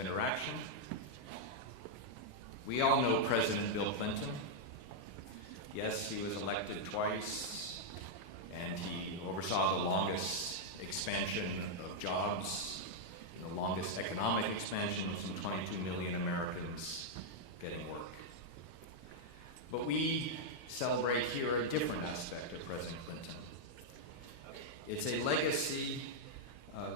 InterAction. We all know President Bill Clinton. Yes, he was elected twice, and he oversaw the longest expansion of jobs, the longest economic expansion of some 22 million Americans getting work. But we celebrate here a different aspect of President Clinton. It's a legacy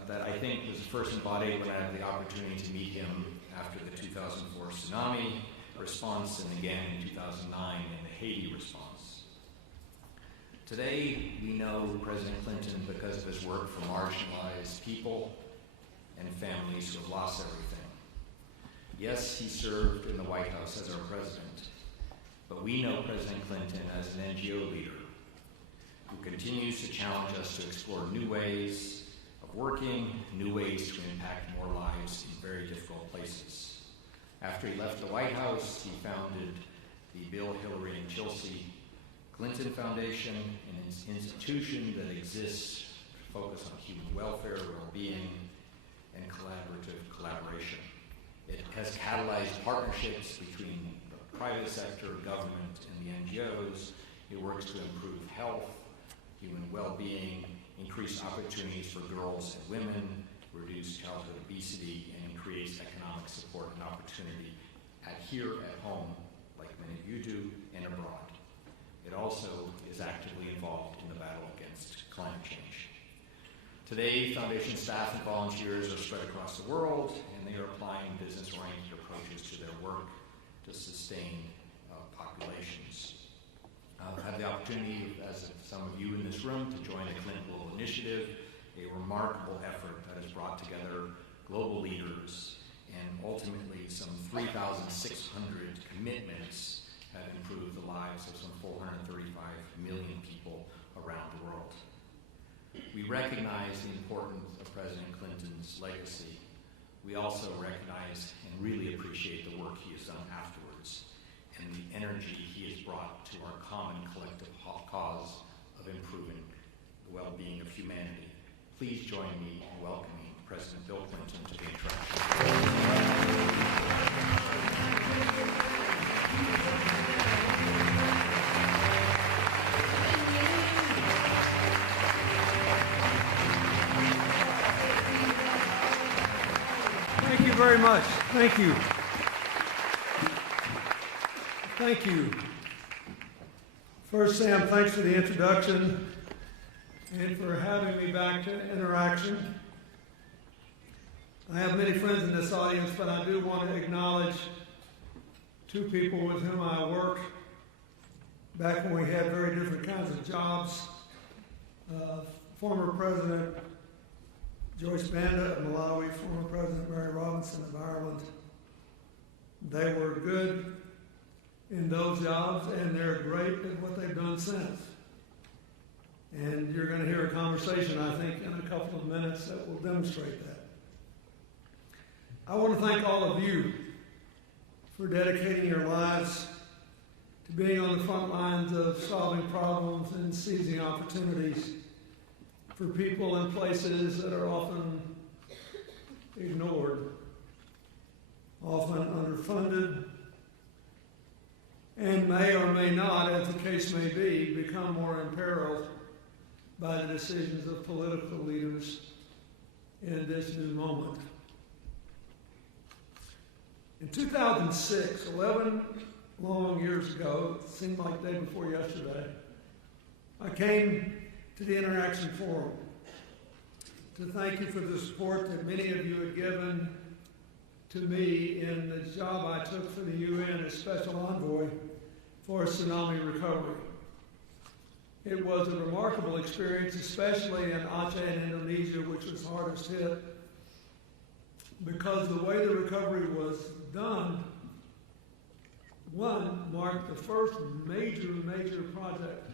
that I think was first embodied when I had the opportunity to meet him after the 2004 tsunami response and again in 2009 in the Haiti response. Today, we know President Clinton because of his work for marginalized people and families who have lost everything. Yes, he served in the White House as our president, but we know President Clinton as an NGO leader who continues to challenge us to explore new ways of working, new ways to impact more lives in very difficult places. After he left the White House, he founded the Bill, Hillary, and Chelsea Clinton Foundation, an institution that exists to focus on human welfare, well-being, and collaboration. It has catalyzed partnerships between the private sector, government, and the NGOs. It works to improve health, human well-being, increase opportunities for girls and women, reduce childhood obesity, and creates economic support and opportunity here at home, like many of you do, and abroad. It also is actively involved in the battle against climate change. Today, Foundation staff and volunteers are spread across the world, and they are applying business-oriented approaches to their work to sustain populations. I've had the opportunity, as some of you in this room, to join the Clinton Global Initiative, a remarkable effort that has brought together global leaders, and ultimately some 3,600 commitments have improved the lives of some 435 million people around the world. We recognize the importance of President Clinton's legacy. We also recognize and really appreciate the work he has done afterwards and the energy he has brought to our common collective cause of improving the well-being of humanity. Please join me in welcoming President Bill Clinton to the InterAction. Thank you very much. Thank you. Thank you. First, Sam, thanks for the introduction and for having me back to InterAction. I have many friends in this audience, but I do want to acknowledge two people with whom I worked back when we had very different kinds of jobs. Former President Joyce Banda of Malawi, former President Mary Robinson of Ireland. They were good in those jobs, and they're great at what they've done since. And you're going to hear a conversation, I think, in a couple of minutes that will demonstrate that. I want to thank all of you for dedicating your lives to being on the front lines of solving problems and seizing opportunities for people in places that are often ignored, often underfunded, and may or may not, as the case may be, become more imperiled by the decisions of political leaders in this new moment. In 2006, 11 long years ago, it seemed like the day before yesterday, I came to the InterAction Forum to thank you for the support that many of you had given to me in the job I took for the UN as Special Envoy for tsunami recovery. It was a remarkable experience, especially in Aceh and Indonesia, which was hardest hit, because the way the recovery was done, one, marked the first major project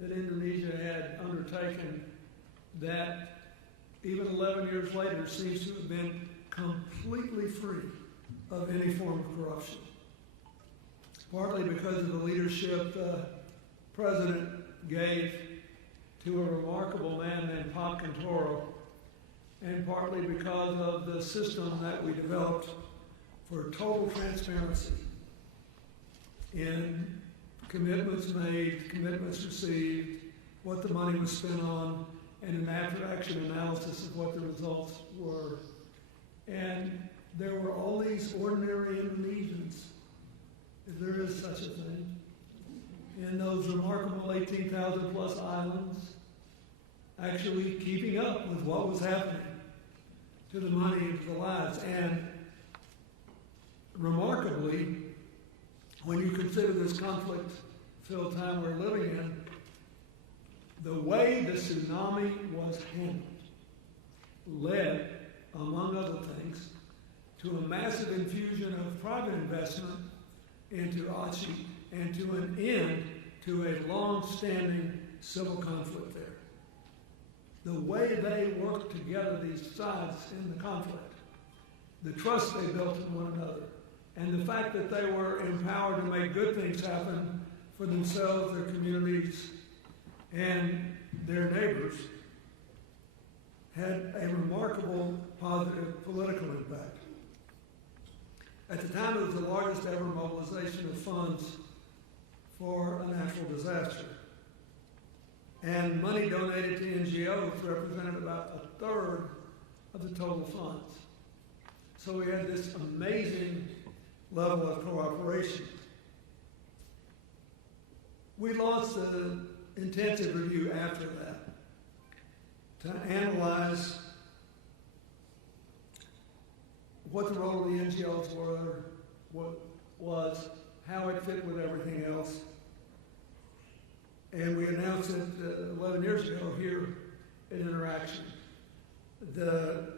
that Indonesia had undertaken that, even 11 years later, seems to have been completely free of any form of corruption. Partly because of the leadership the President gave to a remarkable man named Pop Cantoro, and partly because of the system that we developed for total transparency in commitments made, commitments received, what the money was spent on, and an after-action analysis of what the results were. And there were all these ordinary Indonesians, if there is such a thing, in those remarkable 18,000 plus islands, actually keeping up with what was happening to the money and to the lives. And remarkably, when you consider this conflict-filled time we're living in, the way the tsunami was handled led, among other things, to a massive infusion of private investment into Aceh and to an end to a long-standing civil conflict there. The way they worked together, these sides in the conflict, the trust they built in one another, and the fact that they were empowered to make good things happen for themselves, their communities, and their neighbors, had a remarkable positive political impact. At the time, it was the largest ever mobilization of funds for a natural disaster. And money donated to NGOs represented about a third of the total funds. So we had this amazing level of cooperation. We launched an intensive review after that to analyze what the role of the NGOs were, what was, how it fit with everything else. And we announced it 11 years ago here at InterAction. The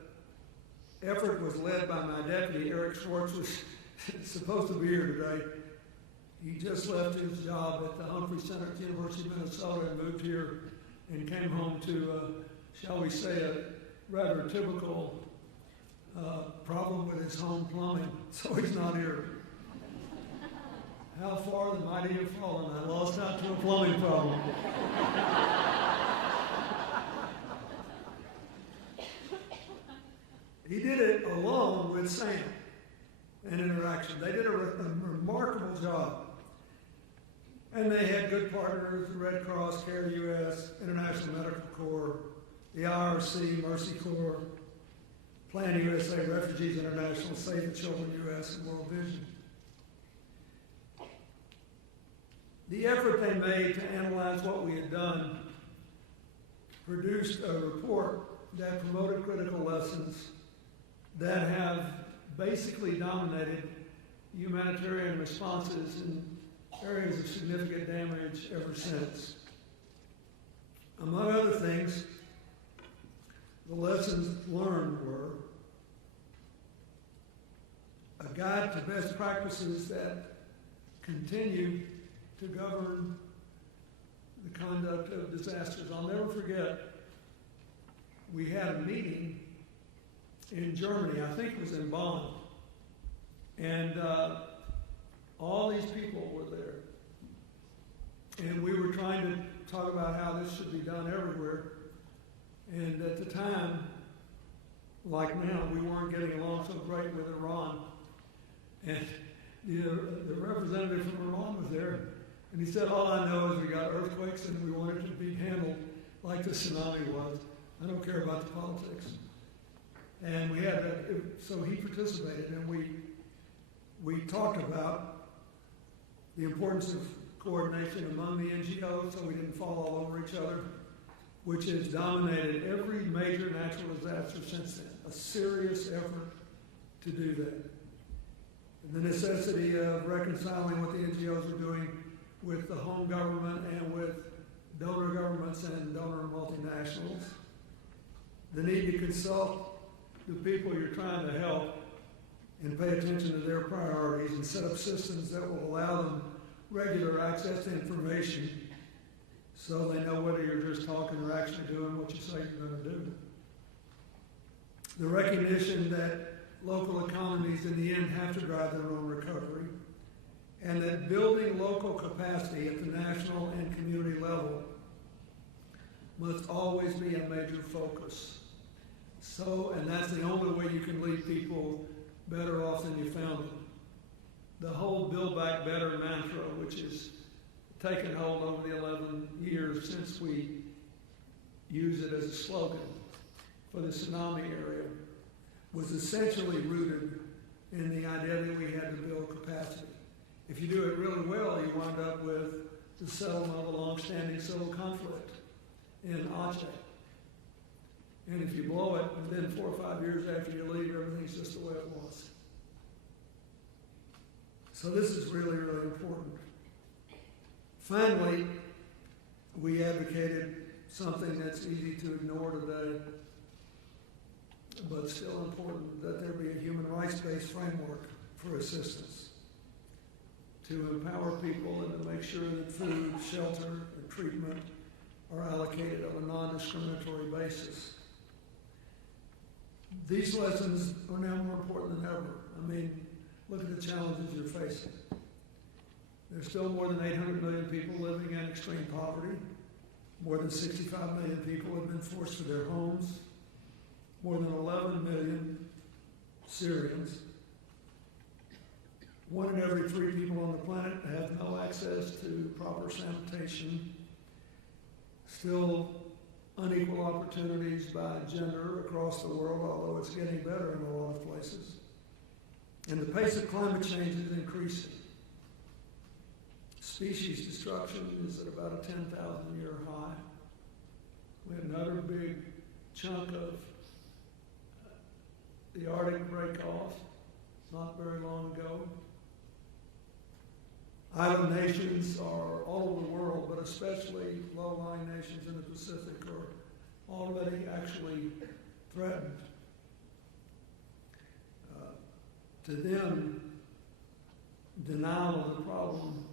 effort was led by my deputy, Eric Schwartz, was supposed to be here today. He just left his job at the Humphrey Center at the University of Minnesota and moved here and came home to, shall we say, a rather typical problem with his home plumbing, so he's not here. How far the mighty have fallen. I lost out to a plumbing problem. He did it alone with Sam and InterAction. They did a remarkable job. And they had good partners, the Red Cross, CARE US, International Medical Corps, the IRC, Mercy Corps, Plan USA, Refugees International, Save the Children US, and World Vision. The effort they made to analyze what we had done produced a report that promoted critical lessons that have basically dominated humanitarian responses in areas of significant damage ever since. Among other things, the lessons learned were a guide to best practices that continue to govern the conduct of disasters. I'll never forget, we had a meeting in Germany, I think it was in Bonn, and all these people were there. And we were trying to talk about how this should be done everywhere. And at the time, like now, we weren't getting along so great with Iran. And the representative from Iran was there, and he said, all I know is we got earthquakes and we want it to be handled like the tsunami was. I don't care about the politics. And we had so he participated, and we talked about the importance of coordination among the NGOs so we didn't fall all over each other, which has dominated every major natural disaster since then, a serious effort to do that. And the necessity of reconciling what the NGOs are doing with the home government and with donor governments and donor multinationals. The need to consult the people you're trying to help and pay attention to their priorities and set up systems that will allow them regular access to information so they know whether you're just talking or actually doing what you say you're going to do. The recognition that local economies in the end have to drive their own recovery, and that building local capacity at the national and community level must always be a major focus. So, and that's the only way you can leave people better off than you found them. The whole Build Back Better mantra, which is taken hold over the 11 years since we use it as a slogan for the Tsunami area, was essentially rooted in the idea that we had to build capacity. If you do it really well, you wind up with the settlement of a long-standing civil conflict in Aceh. And if you blow it, within 4 or 5 years after you leave, everything's just the way it was. So this is really, really important. Finally, we advocated something that's easy to ignore today, but still important, that there be a human rights-based framework for assistance to empower people and to make sure that food, shelter, and treatment are allocated on a non-discriminatory basis. These lessons are now more important than ever. I mean, look at the challenges you're facing. There's still more than 800 million people living in extreme poverty. More than 65 million people have been forced from their homes. More than 11 million Syrians. 1 in every 3 people on the planet have no access to proper sanitation. Still unequal opportunities by gender across the world, although it's getting better in a lot of places. And the pace of climate change is increasing. Species destruction is at about a 10,000-year high. We had another big chunk of the Arctic break off not very long ago. Island nations are all over the world, but especially low-lying nations in the Pacific are already actually threatened. To them, denial of the problem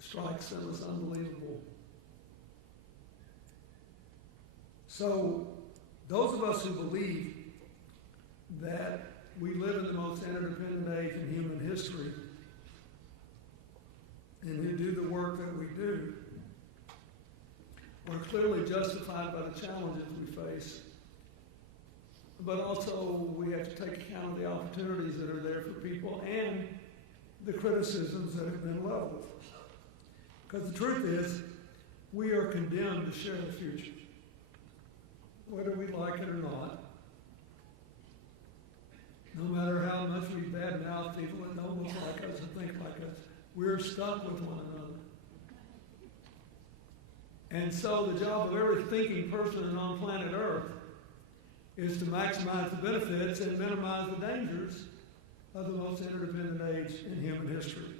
strikes them as unbelievable. So, those of us who believe that we live in the most interdependent age in human history, and who do the work that we do, are clearly justified by the challenges we face. But also, we have to take account of the opportunities that are there for people and the criticisms that have been leveled. Because the truth is, we are condemned to share the future, whether we like it or not. No matter how much we badmouth people that don't look like us and think like us, we're stuck with one another. And so the job of every thinking person on planet Earth is to maximize the benefits and minimize the dangers of the most interdependent age in human history.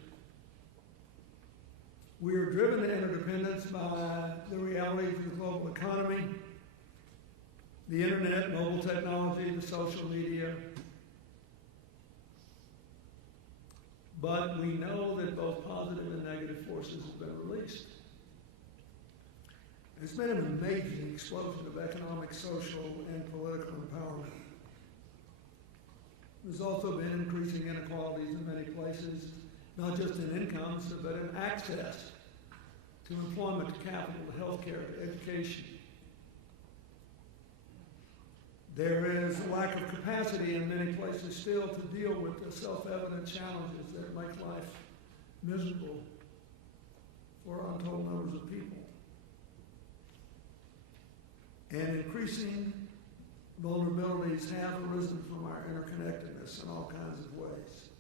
We are driven to interdependence by the realities of the global economy, the internet, mobile technology, the social media. But we know that both positive and negative forces have been released. There's been an amazing explosion of economic, social, and political empowerment. There's also been increasing inequalities in many places, not just in incomes, but in access to employment, to capital, to healthcare, to education. There is a lack of capacity in many places still to deal with the self-evident challenges that make life miserable for untold numbers of people. And increasing vulnerabilities have arisen from our interconnectedness in all kinds of ways.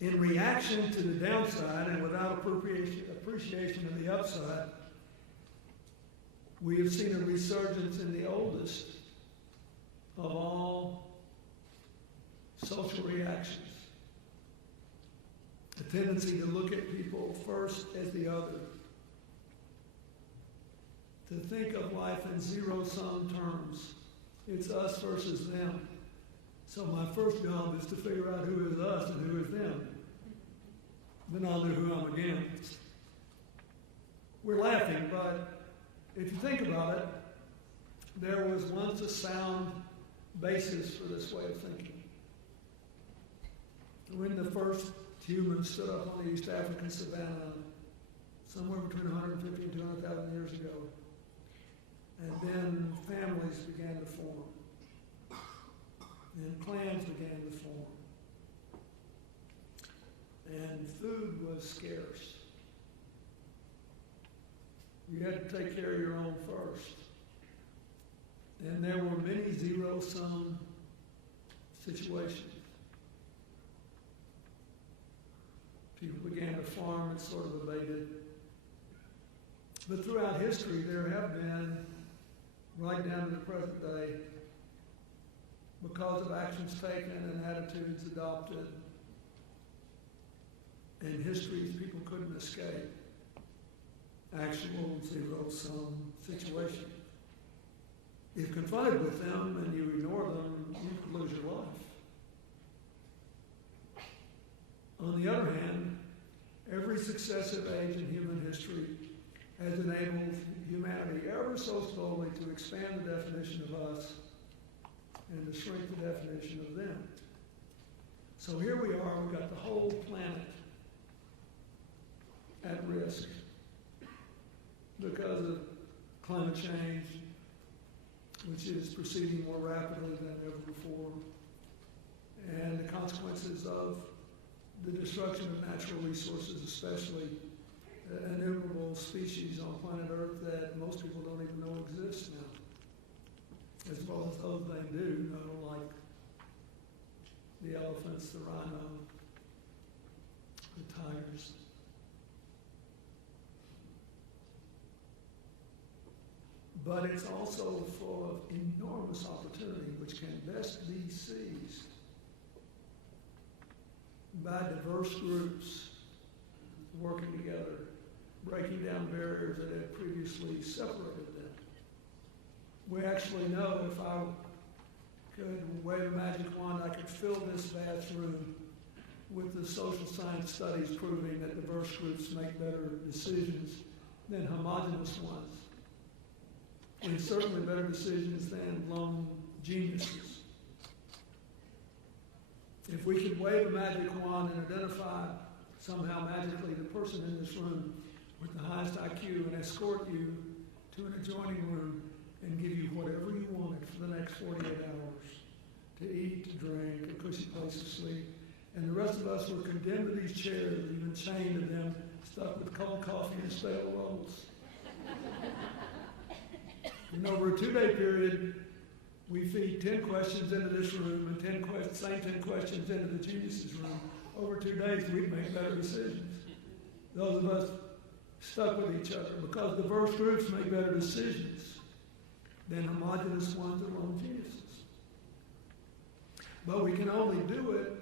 In reaction to the downside and without appreciation of the upside, we have seen a resurgence in the oldest of all social reactions. The tendency to look at people first as the other. To think of life in zero-sum terms. It's us versus them. So my first job is to figure out who is us and who is them. Then I'll know who I'm against. We're laughing, but if you think about it, there was once a sound basis for this way of thinking. When the first humans stood up on the East African savanna, somewhere between 150 and 200,000 years ago, And then families began to form. And clans began to form. And food was scarce. You had to take care of your own first. And there were many zero-sum situations. People began to farm and sort of abated. But throughout history, there have been, right down to the present day, because of actions taken and attitudes adopted, and histories people couldn't escape, actual zero-sum situations. If confronted with them and you ignore them, you could lose your life. On the other hand, every successive age in human history has enabled humanity ever so slowly to expand the definition of us and to shrink the definition of them. So here we are, we've got the whole planet at risk because of climate change, which is proceeding more rapidly than ever before, and the consequences of the destruction of natural resources, especially innumerable species on planet Earth that most people don't even know exist now, as well as those they do know, like the elephants, the rhino, the tigers. But it's also full of enormous opportunity which can best be seized by diverse groups working together, breaking down barriers that had previously separated them. We actually know if I could wave a magic wand, I could fill this vast room with the social science studies proving that diverse groups make better decisions than homogeneous ones. And certainly better decisions than lone geniuses. If we could wave a magic wand and identify somehow magically the person in this room with the highest IQ and escort you to an adjoining room and give you whatever you wanted for the next 48 hours, to eat, to drink, a cushy place to sleep, and the rest of us were condemned to these chairs, even chained to them, stuck with cold coffee and stale rolls. And over a 2-day period, we feed 10 questions into this room and same 10 questions into the genius's room. Over 2 days, we'd make better decisions. Those of us stuck with each other, because diverse groups make better decisions than homogeneous ones or lone geniuses. But we can only do it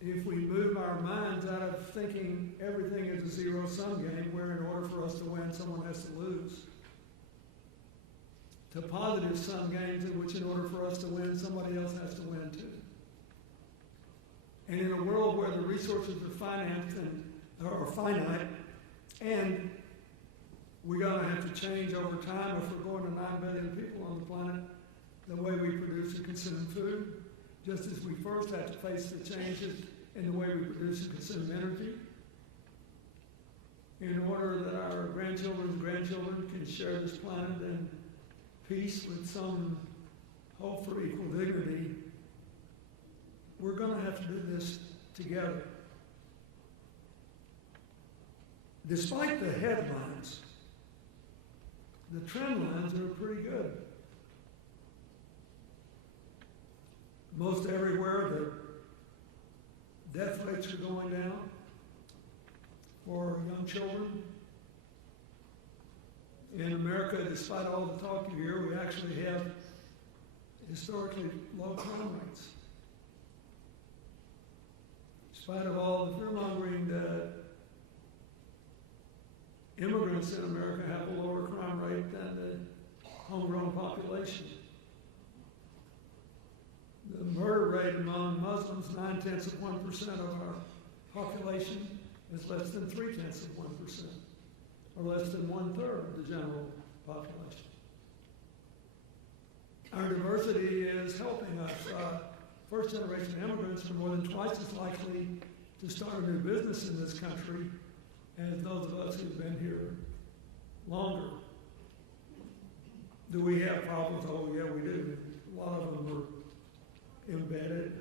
if we move our minds out of thinking everything is a zero-sum game, where in order for us to win, someone has to lose, to positive-sum games in which in order for us to win, somebody else has to win too. And in a world where the resources are finite, and we're going to have to change over time if we're going to 9 billion people on the planet, the way we produce and consume food, just as we first have to face the changes in the way we produce and consume energy, in order that our grandchildren's grandchildren can share this planet in peace with some hope for equal dignity, we're going to have to do this together. Despite the headlines, the trend lines are pretty good. Most everywhere, the death rates are going down for young children. In America, despite all the talk you hear, we actually have historically low crime rates. In spite of all the fear-mongering that immigrants in America have a lower crime rate than the homegrown population. The murder rate among Muslims, 0.9% of our population, is less than 0.3%, or less than 1/3 of the general population. Our diversity is helping us. First-generation immigrants are more than twice as likely to start a new business in this country as those of us who've been here longer. Do we have problems? Oh, yeah, we do. A lot of them are embedded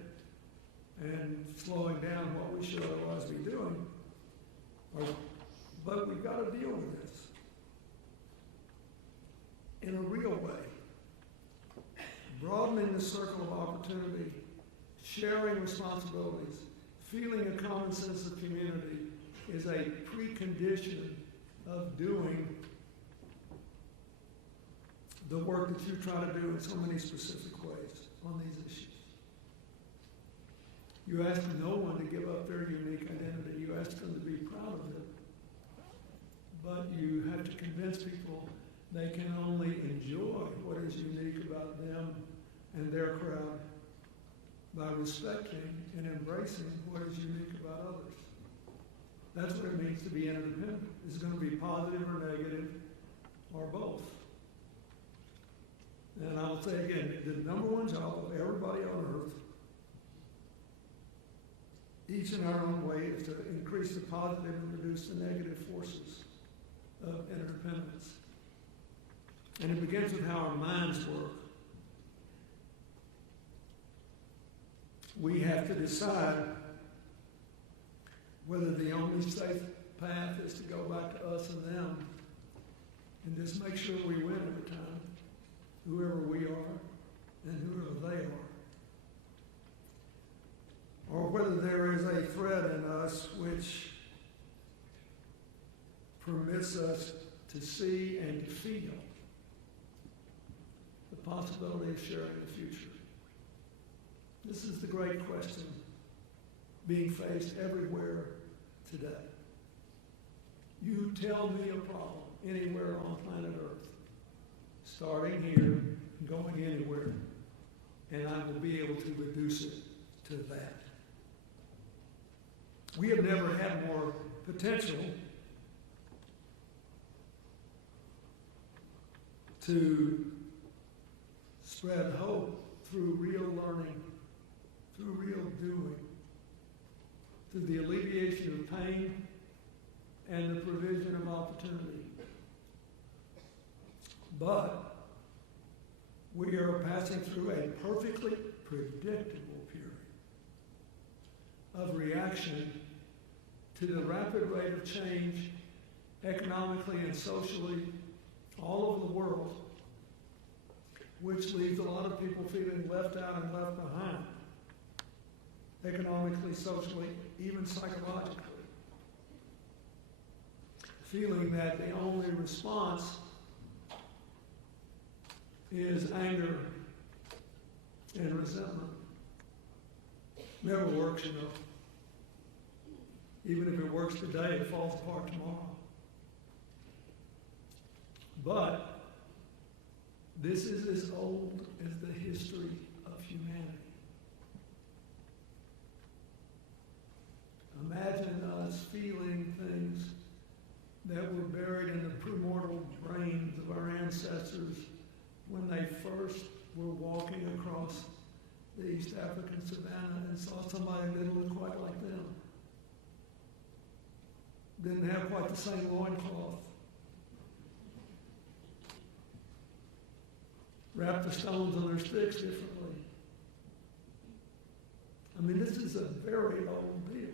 and slowing down what we should otherwise be doing. But we've got to deal with this in a real way. Broadening the circle of opportunity, sharing responsibilities, feeling a common sense of community is a precondition of doing the work that you try to do in so many specific ways on these issues. You ask no one to give up their unique identity. You ask them to be proud of it. But you have to convince people they can only enjoy what is unique about them and their crowd by respecting and embracing what is unique about others. That's what it means to be interdependent. It's going to be positive or negative or both. And I'll say again, the number one job of everybody on earth, each in our own way, is to increase the positive and reduce the negative forces of interdependence. And it begins with how our minds work. We have to decide whether the only safe path is to go back to us and them and just make sure we win every time, whoever we are and whoever they are. Or whether there is a thread in us which permits us to see and to feel the possibility of sharing the future. This is the great question being faced everywhere today. You tell me a problem anywhere on planet Earth, starting here and going anywhere, and I will be able to reduce it to that. We have never had more potential to spread hope through real learning, through real doing, through the alleviation of pain and the provision of opportunity. But we are passing through a perfectly predictable period of reaction to the rapid rate of change economically and socially all over the world, which leaves a lot of people feeling left out and left behind, economically, socially, even psychologically. Feeling that the only response is anger and resentment. Never works, you know. Even if it works today, it falls apart tomorrow. But this is as old as the history of humanity. Imagine us feeling things that were buried in the primordial brains of our ancestors when they first were walking across the East African savannah and saw somebody that looked quite like them. Didn't have quite the same loincloth. Wrapped the stones on their sticks differently. I mean, this is a very old deal.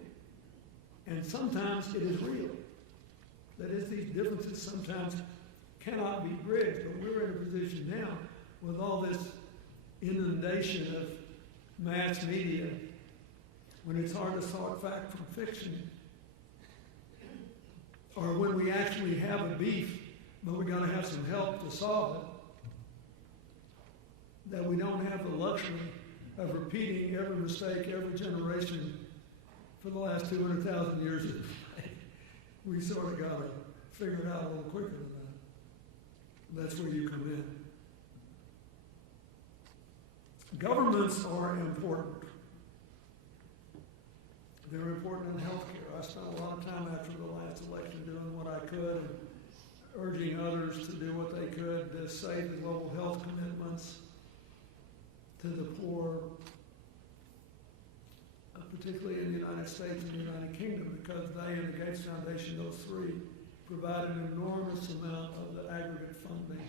And sometimes it is real. That is, these differences sometimes cannot be bridged. But we're in a position now with all this inundation of mass media when it's hard to sort fact from fiction. Or when we actually have a beef, but we're going to have some help to solve it. That we don't have the luxury of repeating every mistake, every generation for the last 200,000 years. We sort of got to figure it out a little quicker than that. That's where you come in. Governments are important. They're important in healthcare. I spent a lot of time after the last election doing what I could and urging others to do what they could to save the global health commitments to the poor, particularly in the United States and the United Kingdom, because they and the Gates Foundation, those three, provide an enormous amount of the aggregate funding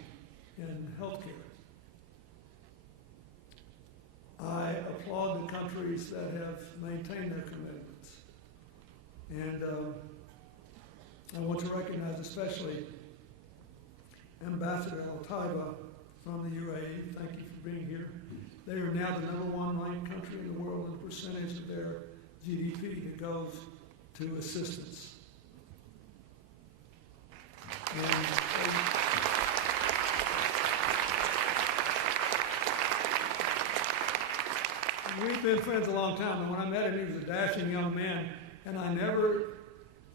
in healthcare. I applaud the countries that have maintained their commitments. And I want to recognize especially Ambassador Al-Taiba from the UAE. Thank you for being here. They are now the #1 ranked country in the world in the percentage of their GDP that goes to assistance. And we've been friends a long time, and when I met him, he was a dashing young man, and I never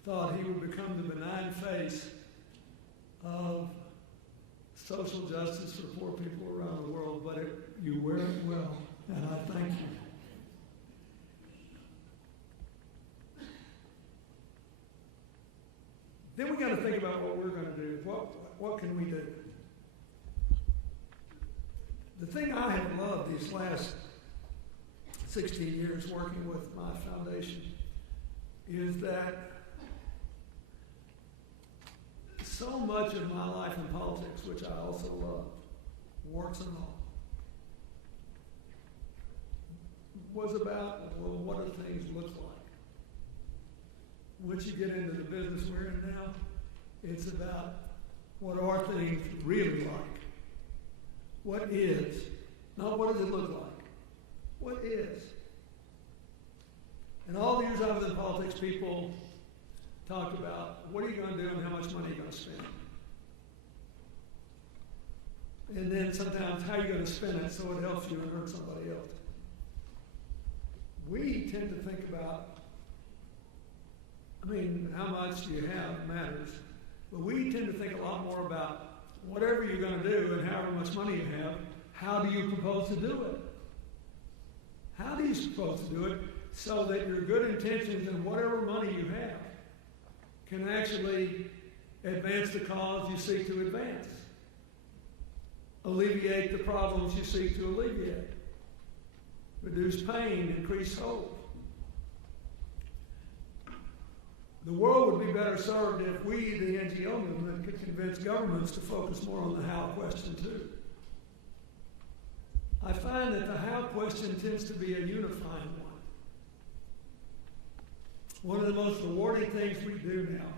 thought he would become the benign face of social justice for poor people around the world, but you wear it well, and I thank you. Then we got to think about what we're going to do. What can we do? The thing I have loved these last 16 years working with my foundation is that so much of my life in politics, which I also love, warts and all, was about, well, what do things look like? Once you get into the business we're in now, it's about what are things really like? What is? Not what does it look like? What is? And all the years I was in politics, people talked about what are you going to do and how much money are you going to spend? And then sometimes how are you going to spend it so it helps you and hurts somebody else? We tend to think about, how much you have matters, but we tend to think a lot more about whatever you're going to do and however much money you have, how do you propose to do it? How do you propose to do it so that your good intentions and whatever money you have can actually advance the cause you seek to advance, alleviate the problems you seek to alleviate, reduce pain, increase hope? The world would be better served if we, the NGO movement, could convince governments to focus more on the how question too. I find that the how question tends to be a unifying one. One of the most rewarding things we do now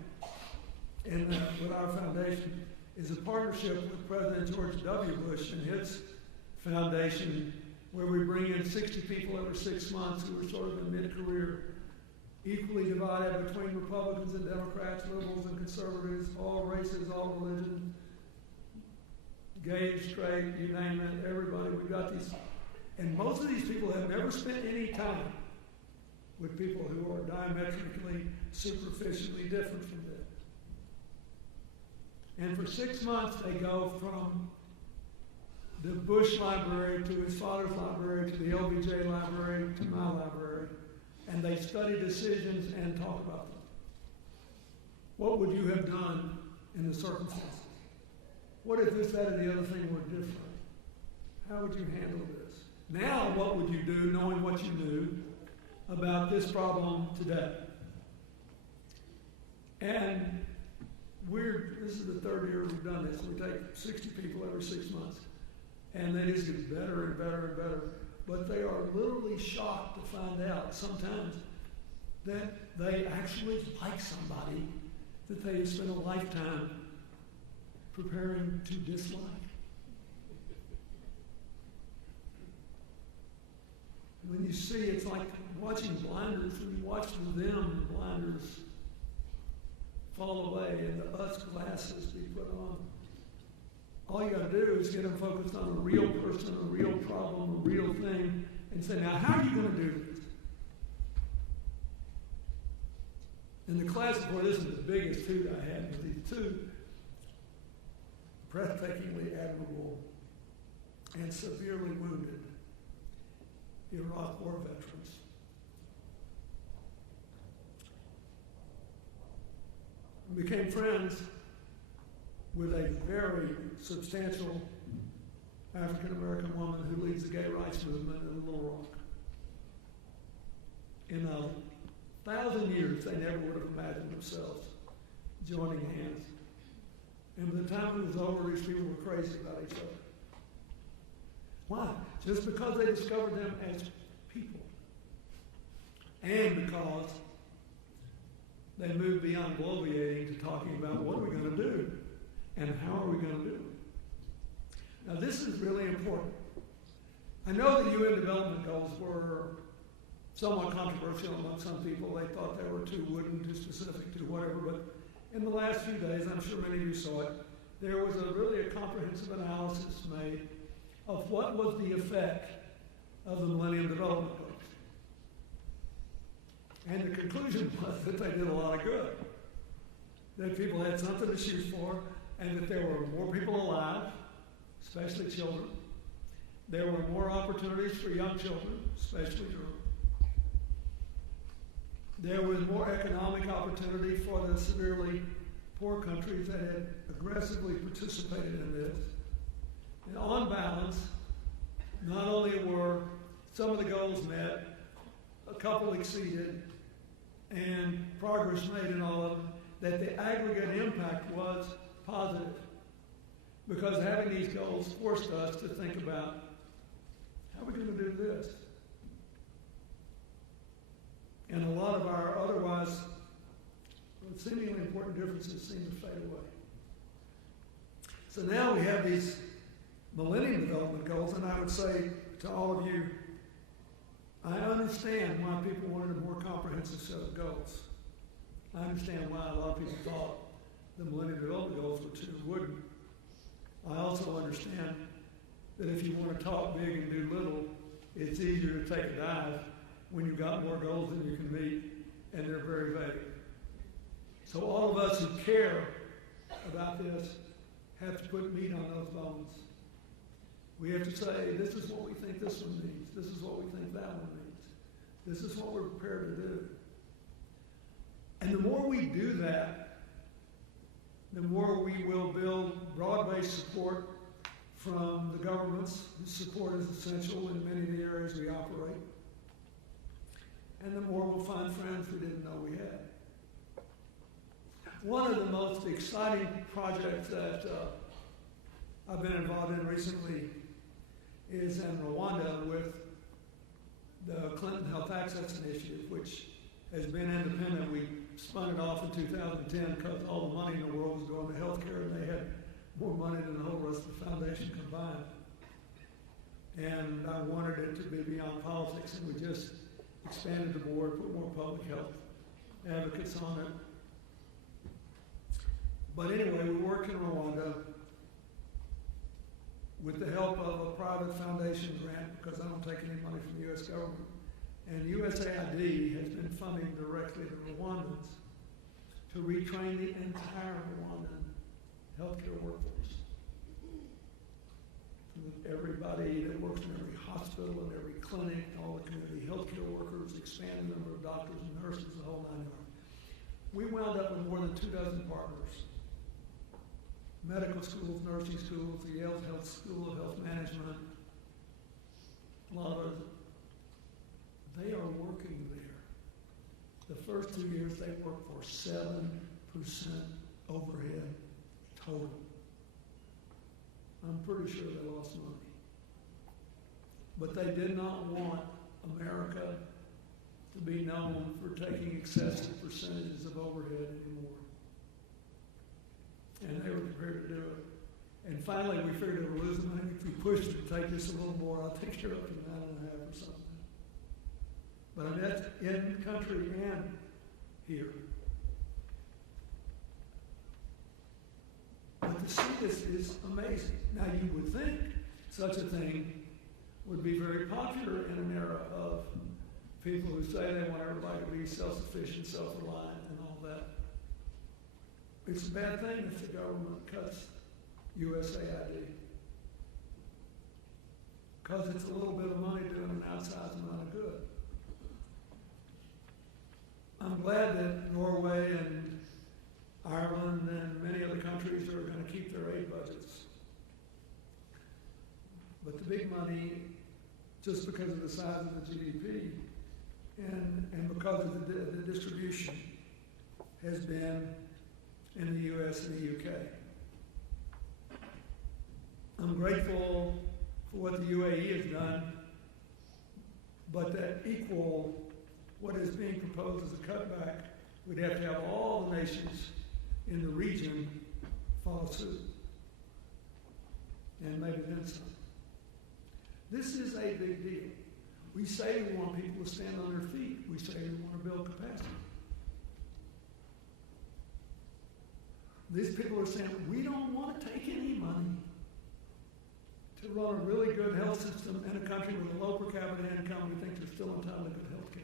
with our foundation is a partnership with President George W. Bush and his foundation, where we bring in 60 people every 6 months who are sort of in mid-career, equally divided between Republicans and Democrats, liberals and conservatives, all races, all religions, gay, straight, you name it, everybody. We've got these. And most of these people have never spent any time with people who are diametrically, superficially different from them. And for 6 months, they go from the Bush library to his father's library to the LBJ library to my library, and they study decisions and talk about them. What would you have done in the circumstances? What if this, that, or the other thing were different? How would you handle this? Now, what would you do, knowing what you knew about this problem today? And this is the third year we've done this. We take 60 people every 6 months, and they just get better and better and better. But they are literally shocked to find out sometimes that they actually like somebody that they have spent a lifetime preparing to dislike. When you see, it's like watching blinders. When you watch them, the blinders fall away and the us glasses be put on. All you got to do is get them focused on a real person, a real problem, a real thing, and say, now, how are you going to do this? And the class before this is the biggest hoot I had with these two breathtakingly admirable and severely wounded Iraq War veterans. We became friends with a very substantial African-American woman who leads the gay rights movement in Little Rock. In 1,000 years, they never would have imagined themselves joining hands And by the time it was over, these people were crazy about each other. Why? Just because they discovered them as people. And because they moved beyond bloviating to talking about what are we going to do and how are we going to do it. Now this is really important. I know the UN development goals were somewhat controversial among some people. They thought they were too wooden, too specific, too whatever, but in the last few days, I'm sure many of you saw it, there was really a comprehensive analysis made of what was the effect of the Millennium Development Goals. And the conclusion was that they did a lot of good. That people had something to shoot for, and that there were more people alive, especially children. There were more opportunities for young children, especially girls. There was more economic opportunity for the severely poor countries that had aggressively participated in this. And on balance, not only were some of the goals met, a couple exceeded, and progress made in all of them, that the aggregate impact was positive. Because having these goals forced us to think about, how are we going to do this? And a lot of our otherwise seemingly important differences seem to fade away. So now we have these Millennium Development Goals, and I would say to all of you, I understand why people wanted a more comprehensive set of goals. I understand why a lot of people thought the Millennium Development Goals were too wooden. I also understand that if you want to talk big and do little, it's easier to take a dive when you've got more goals than you can meet, and they're very vague. So all of us who care about this have to put meat on those bones. We have to say, this is what we think this one means. This is what we think that one means. This is what we're prepared to do. And the more we do that, the more we will build broad-based support from the governments, whose support is essential in many of the areas we operate. And the more we'll find friends we didn't know we had. One of the most exciting projects that I've been involved in recently is in Rwanda with the Clinton Health Access Initiative, which has been independent. We spun it off in 2010 because all the money in the world was going to healthcare, and they had more money than the whole rest of the foundation combined. And I wanted it to be beyond politics, and we just expanded the board, put more public health advocates on it. But anyway, we work in Rwanda with the help of a private foundation grant, because I don't take any money from the U.S. government. And USAID has been funding directly the Rwandans to retrain the entire Rwandan healthcare workforce. Everybody that works in every hospital and every clinic, all the community healthcare workers, expanded number of doctors and nurses, the whole 9 yards. We wound up with more than 24 partners. Medical schools, nursing schools, the Yale Health School of Health Management, a lot of others. They are working there. The first 2 years they worked for 7% overhead total. I'm pretty sure they lost money. But they did not want America to be known for taking excessive percentages of overhead anymore. And they were prepared to do it. And finally, we figured we were losing money. If we pushed it to take this a little more, I'll take care of it in 9.5 or something. But I mean, that's in country and here. But to see this is amazing. Now, you would think such a thing would be very popular in an era of people who say they want everybody to be self-sufficient, self-reliant, and all that. It's a bad thing if the government cuts USAID. Because it's a little bit of money doing an outsized amount of good. I'm glad that Norway and Ireland and many other countries are going to keep their aid budgets. But the big money, just because of the size of the GDP and because of the distribution, has been in the US and the UK. I'm grateful for what the UAE has done, but that equal what is being proposed as a cutback, we'd have to have all the nations in the region follow suit. And maybe then some. This is a big deal. We say we want people to stand on their feet. We say we want to build capacity. These people are saying, we don't want to take any money to run a really good health system in a country with a low per capita income. We think they're still entitled to good health care.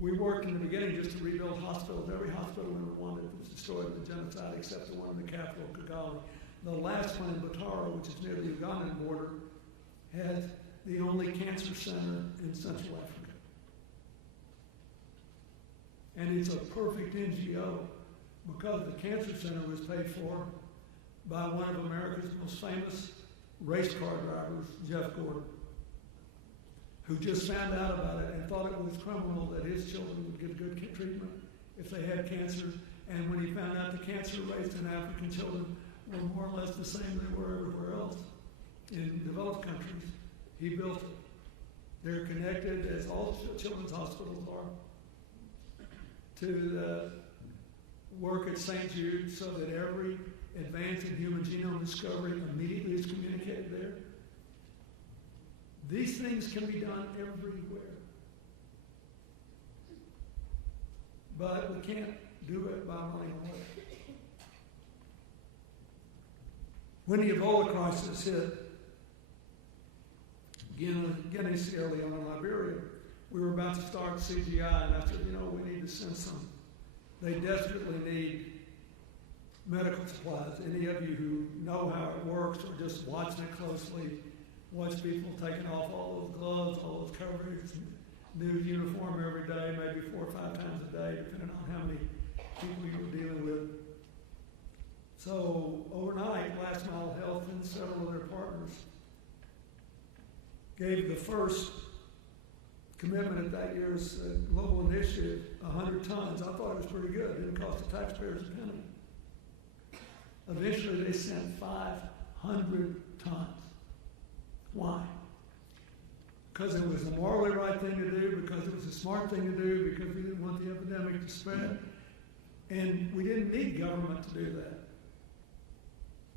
We worked in the beginning just to rebuild hospitals. Every hospital in Rwanda was destroyed in the genocide except the one in the capital, Kigali. The last one in Butaro, which is near the Ugandan border, has the only cancer center in Central Africa. And it's a perfect NGO because the cancer center was paid for by one of America's most famous race car drivers, Jeff Gordon, who just found out about it and thought it was criminal that his children would get good treatment if they had cancer. And when he found out the cancer rates in African children were more or less the same they were everywhere else in developed countries, he built it. They're connected, as all children's hospitals are, to the work at St. Jude so that every advance in human genome discovery immediately is communicated there. These things can be done everywhere. But we can't do it by running away. When the Ebola crisis hit Guinea, Sierra Leone, and Liberia, we were about to start CGI, and I said, we need to send some. They desperately need medical supplies. Any of you who know how it works or just watching it closely, watch people taking off all those gloves, all those coverings, new uniform every day, maybe 4 or 5 times a day, depending on how many people you were dealing with. So overnight, Last Mile Health and several of their partners gave the first commitment at that year's global initiative 100 tons. I thought it was pretty good. It didn't cost the taxpayers a penny. Eventually, they sent 500 tons. Why? Because it was the morally right thing to do, because it was a smart thing to do, because we didn't want the epidemic to spread. And we didn't need government to do that.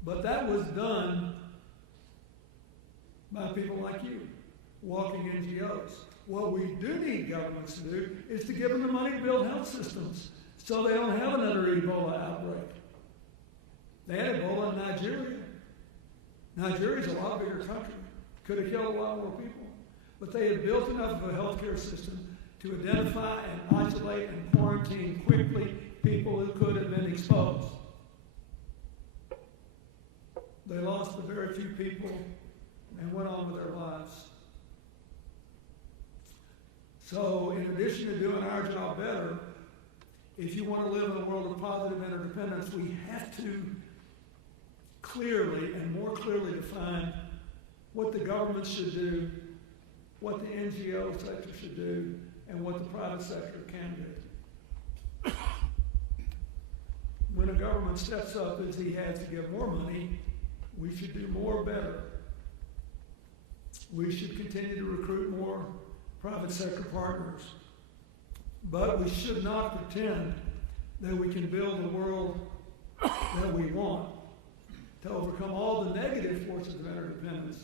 But that was done by people like you, walking NGOs. What we do need governments to do is to give them the money to build health systems so they don't have another Ebola outbreak. They had Ebola in Nigeria. Nigeria's a lot bigger country. Could have killed a lot more people. But they had built enough of a healthcare system to identify and isolate and quarantine quickly people who could have been exposed. They lost a very few people and went on with their lives. So in addition to doing our job better, if you want to live in a world of positive interdependence, we have to clearly and more clearly define what the government should do, what the NGO sector should do, and what the private sector can do. When a government steps up as he has to give more money, we should do more better. We should continue to recruit more private sector partners. But we should not pretend that we can build the world that we want to overcome all the negative forces of interdependence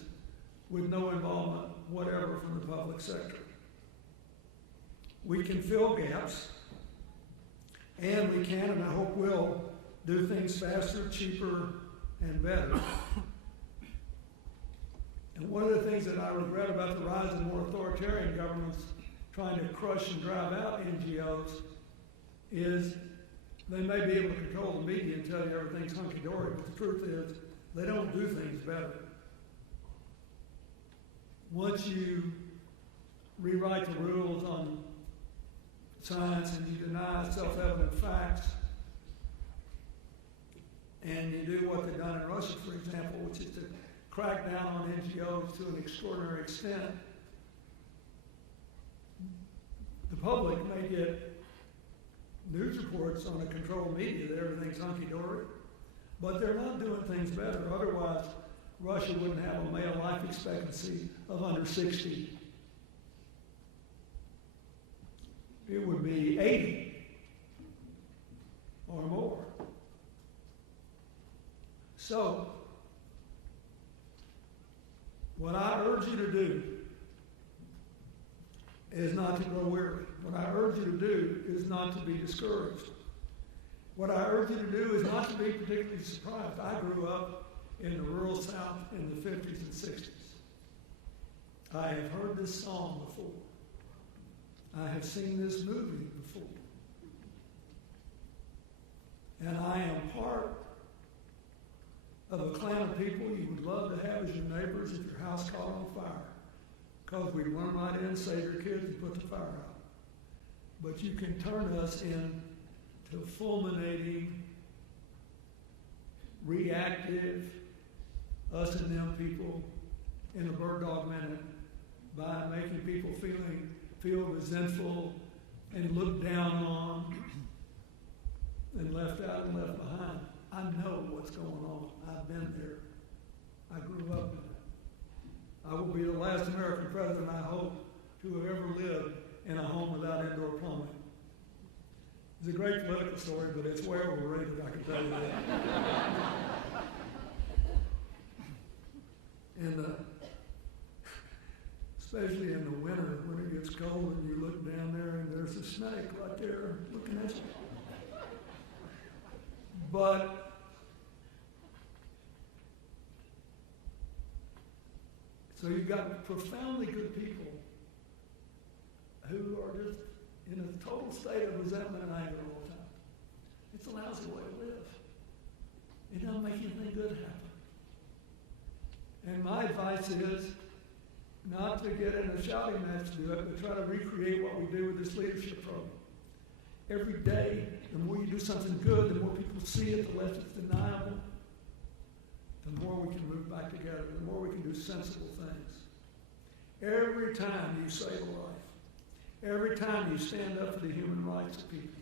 with no involvement whatever from the public sector. We can fill gaps, and we can, and I hope will, do things faster, cheaper, and better. And one of the things that I regret about the rise of more authoritarian governments trying to crush and drive out NGOs is they may be able to control the media and tell you everything's hunky-dory, but the truth is they don't do things better. Once you rewrite the rules on science and you deny self-evident facts, and you do what they've done in Russia, for example, which is to crack down on NGOs to an extraordinary extent, the public may get news reports on a controlled media that everything's hunky-dory, but they're not doing things better. Otherwise, Russia wouldn't have a male life expectancy of under 60. It would be 80 or more. So, what I urge you to do is not to grow weary. What I urge you to do is not to be discouraged. What I urge you to do is not to be particularly surprised. I grew up in the rural South in the 50s and 60s. I have heard this song before. I have seen this movie before. And I am part of a clan of people you would love to have as your neighbors if your house caught on fire. Because we'd run right in, save your kids, and put the fire out. But you can turn us into fulminating, reactive, us and them people in a bird dog minute by making people feel resentful and looked down on and left out and left behind. I know what's going on. I've been there. I grew up in it. I will be the last American president, I hope, to have ever lived in a home without indoor plumbing. It's a great political story, but it's way overrated, I can tell you that. And especially in the winter, when it gets cold and you look down there and there's a snake right there looking at you. But so you've got profoundly good people who are just in a total state of resentment and anger all the time. It's a lousy way to live. It doesn't make anything good happen. And my advice is not to get in a shouting match to do it, but try to recreate what we do with this leadership program. Every day, the more you do something good, the more people see it, the less it's deniable, the more we can move back together, the more we can do sensible things. Every time you save a life, every time you stand up for the human rights of people,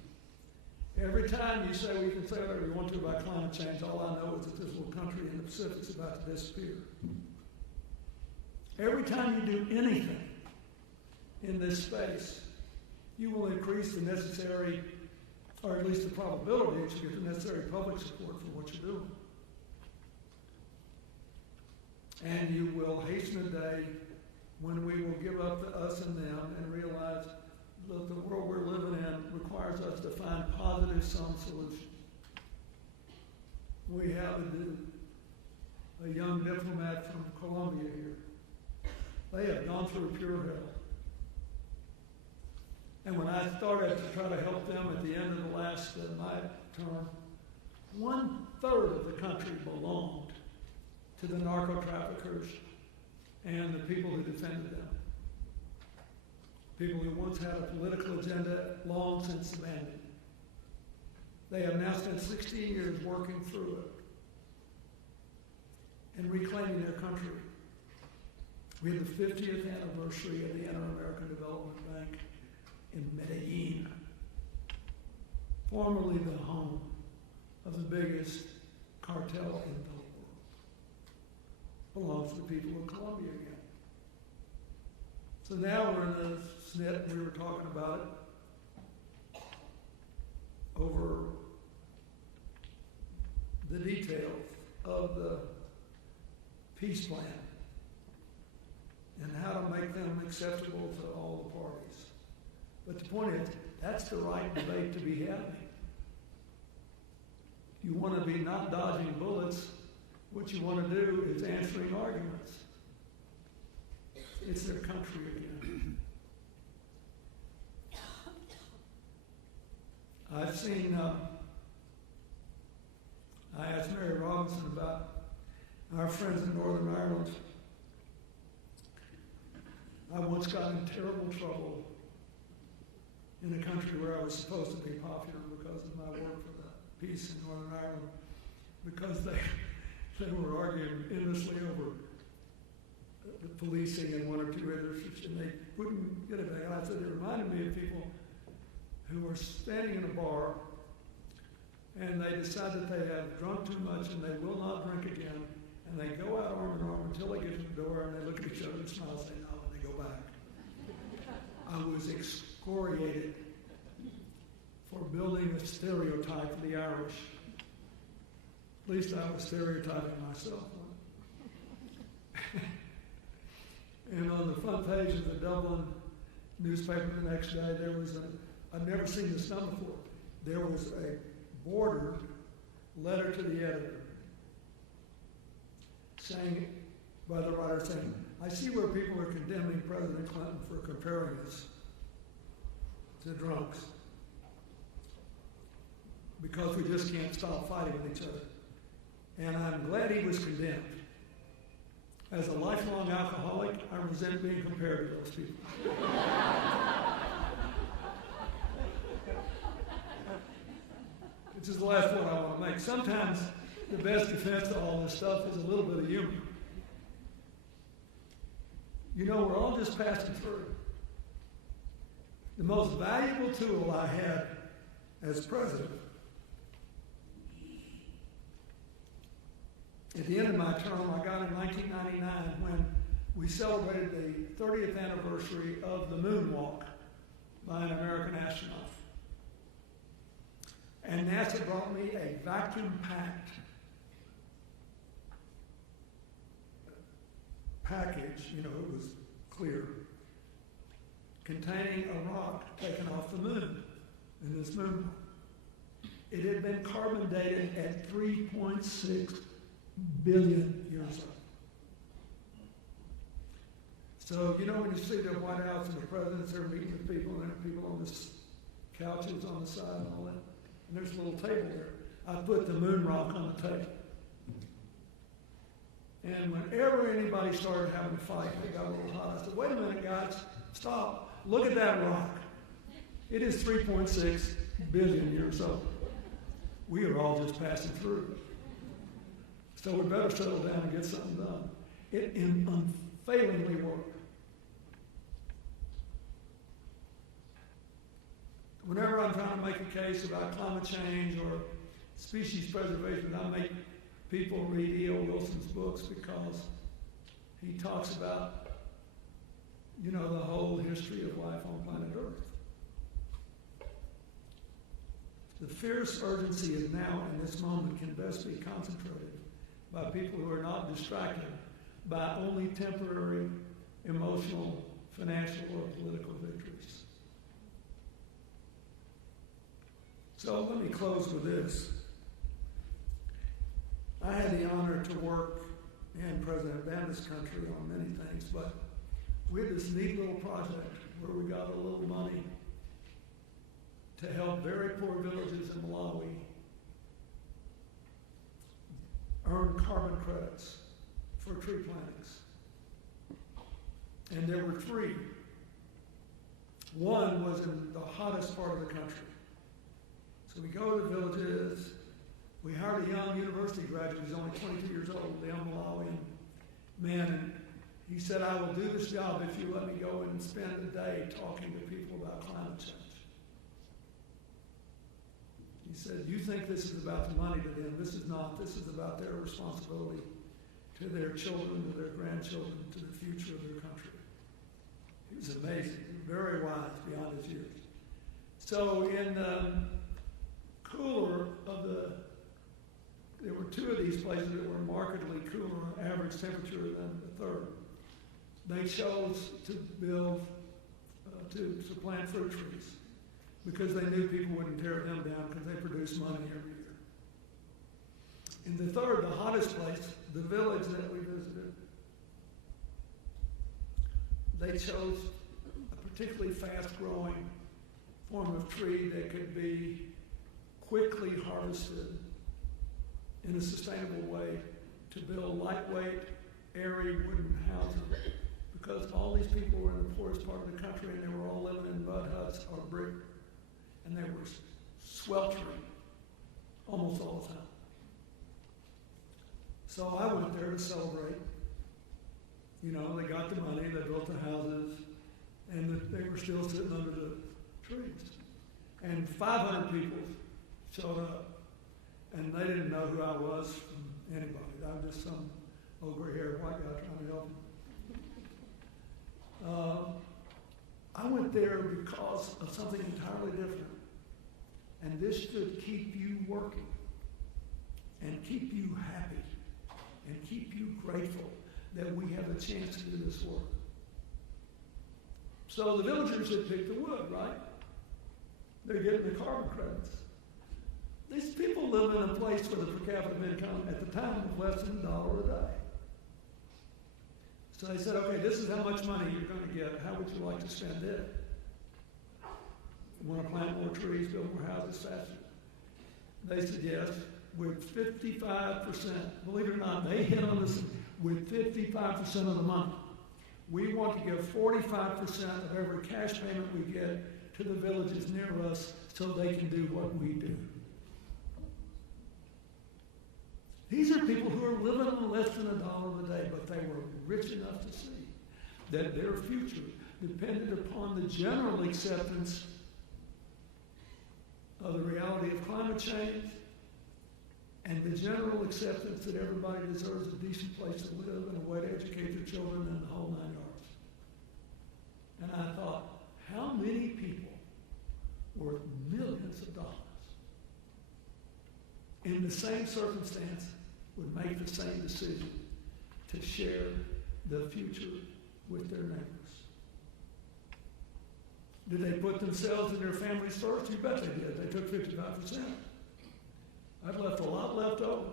every time you say we can say whatever we want to about climate change, all I know is that this little country in the Pacific is about to disappear. Every time you do anything in this space, you will increase the necessary, or at least the probability that you get the necessary public support for what you're doing. And you will hasten a day when we will give up the us and them and realize that the world we're living in requires us to find positive some solutions. We have a young diplomat from Colombia here. They have gone through pure hell. And when I started to try to help them at the end of the last my term, 1/3 of the country belonged to the narco-traffickers and the people who defended them. People who once had a political agenda long since abandoned. They have now spent 16 years working through it and reclaiming their country. We had the 50th anniversary of the Inter-American Development Bank in Medellin, formerly the home of the biggest cartel in the world. Belongs to the people of Colombia again. So now we're in a snit, we were talking about it, over the details of the peace plan and how to make them acceptable to all the parties. But the point is, that's the right debate to be having. You want to be not dodging bullets. What you want to do is answering arguments. It's their country again. I've seen, I asked Mary Robinson about our friends in Northern Ireland. I once got in terrible trouble in a country where I was supposed to be popular because of my work for the peace in Northern Ireland, because they were arguing endlessly over the policing and one or two others, and they wouldn't get it back. And I said, it reminded me of people who were standing in a bar and they decide that they have drunk too much and they will not drink again, And they go out arm in arm until they get to the door, and they look at each other and smile and say no, and they go back. I was excoriated for building a stereotype for the Irish. At least I was stereotyping myself. And on the front page of the Dublin newspaper the next day, there was I've never seen this done before. There was a bordered letter to the editor saying, by the writer saying, I see where people are condemning President Clinton for comparing us to drunks because we just can't stop fighting with each other. And I'm glad he was condemned. As a lifelong alcoholic, I resent being compared to those people. Which is the last point I want to make. Sometimes the best defense to all this stuff is a little bit of humor. You know, we're all just passing through. The most valuable tool I had as president, at the end of my term, I got in 1999 when we celebrated the 30th anniversary of the moonwalk by an American astronaut. And NASA brought me a vacuum-packed package, you know, it was clear, containing a rock taken off the moon in this moonwalk. It had been carbon dated at 3.6 billion years old. So, you know, when you see the White House and the presidents are meeting with people, and there are people on the couches on the side and all that, and there's a little table there. I put the moon rock on the table. And whenever anybody started having a fight, they got a little hot. I said, wait a minute, guys, stop. Look at that rock. It is 3.6 billion years old. We are all just passing through. So we better settle down and get something done. It unfailingly worked. Whenever I'm trying to make a case about climate change or species preservation, I make people read E.O. Wilson's books because he talks about, you know, the whole history of life on planet Earth. The fierce urgency of now in this moment can best be concentrated by people who are not distracted by only temporary emotional, financial, or political victories. So let me close with this. I had the honor to work in President Banda's country on many things, but we had this neat little project where we got a little money to help very poor villages in Malawi earn carbon credits for tree plantings. And there were three. One was in the hottest part of the country. So we go to the villages. We hired a young university graduate who's only 22 years old, a young Malawian man, and he said, I will do this job if you let me go and spend a day talking to people about climate change. He said, you think this is about the money to them. This is not. This is about their responsibility to their children, to their grandchildren, to the future of their country. He was amazing, very wise beyond his years. So in the cooler of there were two of these places that were markedly cooler on average temperature than the third. They chose to build, to plant fruit trees because they knew people wouldn't tear them down because they produce money every year. In the third, the hottest place, the village that we visited, they chose a particularly fast-growing form of tree that could be quickly harvested in a sustainable way to build lightweight, airy wooden houses. Because all these people were in the poorest part of the country and they were all living in mud huts or brick, and they were sweltering almost all the time. So I went there to celebrate. You know, they got the money, they built the houses, and they were still sitting under the trees. And 500 people showed up, and they didn't know who I was from anybody. I'm just some Old gray hair, white guy trying to help him. I went there because of something entirely different. And this should keep you working and keep you happy and keep you grateful that we have a chance to do this work. So the villagers had picked the wood, right? They're getting the carbon credits. These people live in a place where the per capita income at the time was less than $1 a day. So they said, okay, this is how much money you're going to get. How would you like to spend it? You want to plant more trees, build more houses faster? They said yes, with 55%. Believe it or not, they hit on this with 55% of the money. We want to give 45% of every cash payment we get to the villages near us so they can do what we do. These are people who are living on less than $1 a day, but they were rich enough to see that their future depended upon the general acceptance of the reality of climate change and the general acceptance that everybody deserves a decent place to live and a way to educate their children and the whole 9 yards. And I thought, how many people worth millions of dollars in the same circumstance would make the same decision to share the future with their neighbors? Did they put themselves and their families first? You bet they did. They took 55%. I've left a lot left over.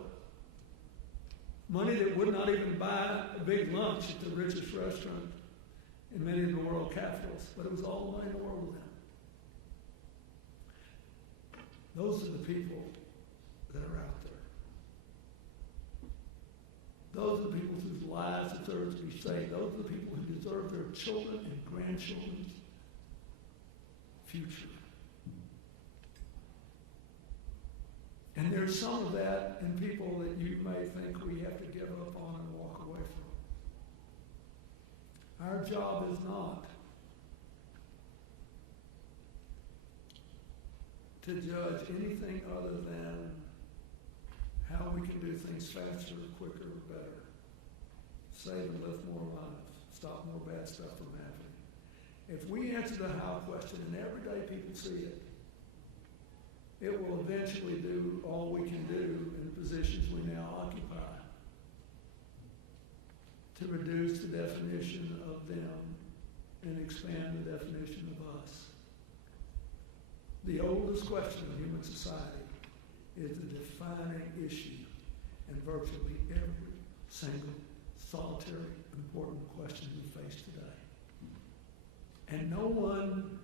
Money that would not even buy a big lunch at the richest restaurant in many of the world capitals, but it was all the money in the world to them. Those are the people that are out there. Those are the people whose lives deserve to be saved. Those are the people who deserve their children and grandchildren's future. And there's some of that in people that you may think we have to give up on and walk away from. Our job is not to judge anything other than how we can do things faster, quicker, better. Save and lift more lives. Stop more bad stuff from happening. If we answer the how question and everyday people see it, it will eventually do all we can do in the positions we now occupy to reduce the definition of them and expand the definition of us. The oldest question of human society is the defining issue in virtually every single solitary important question we face today. And no one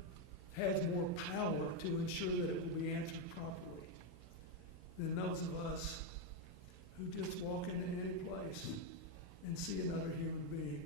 has more power to ensure that it will be answered properly than those of us who just walk into any place and see another human being